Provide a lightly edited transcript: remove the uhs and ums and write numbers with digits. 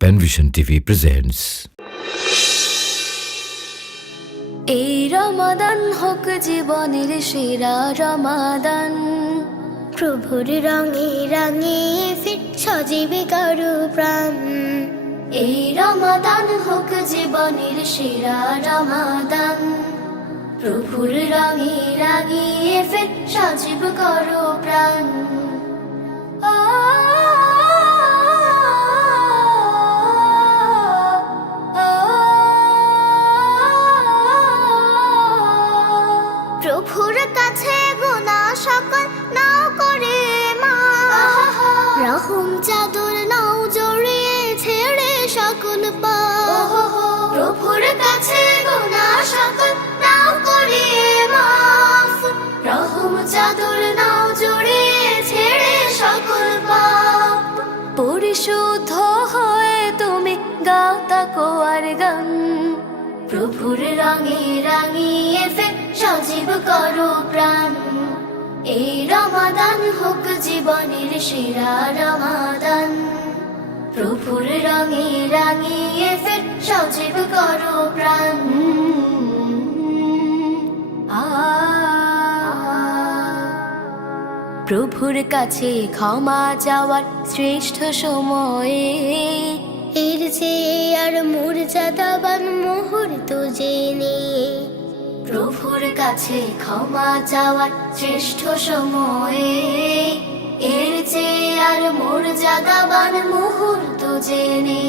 Penvision TV presents. এই রমাদান হোক জীবনের সেরা রমাদান, প্রভুর রঙে রঙে ফিট সজীবে কারো প্রাণ। এই রমাদান হোক জীবনের সেরা রমাদান, প্রভুর রঙে রাঙিয়ে ফের সজীব করো প্রাণ। প্রভুর কাছে গুনাহ সকল নাও করে মা, রহম চাদর নাও জড়িয়ে ছেড়ে সকল পাপ। প্রভুর কাছে গুনাহ সকল নাও করে মাফ, রহম চাদর নাও জড়িয়ে ছেড়ে সকল পাপ। পরিশুদ্ধ হয়ে তুমি গাও তাকওয়ার গান, প্রভুর রঙে রাঙিয়ে ফের সজীব করো প্রাণ। এই রমাদান হোক জীবনের সেরা রমাদান, প্রভুর রঙে রাঙিয়ে ফের সজীব করো প্রাণ। প্রভুর কাছে ক্ষমা চাওয়ার শ্রেষ্ঠ সময়ে, এর চেয়ে আর মর্যাদাবান মুহূর্ত জেনে। প্রভুর কাছে ক্ষমা চাওয়ার শ্রেষ্ঠ সময়ে, এর চেয়ে আর মর্যাদাবান মুহূর্ত জেনে।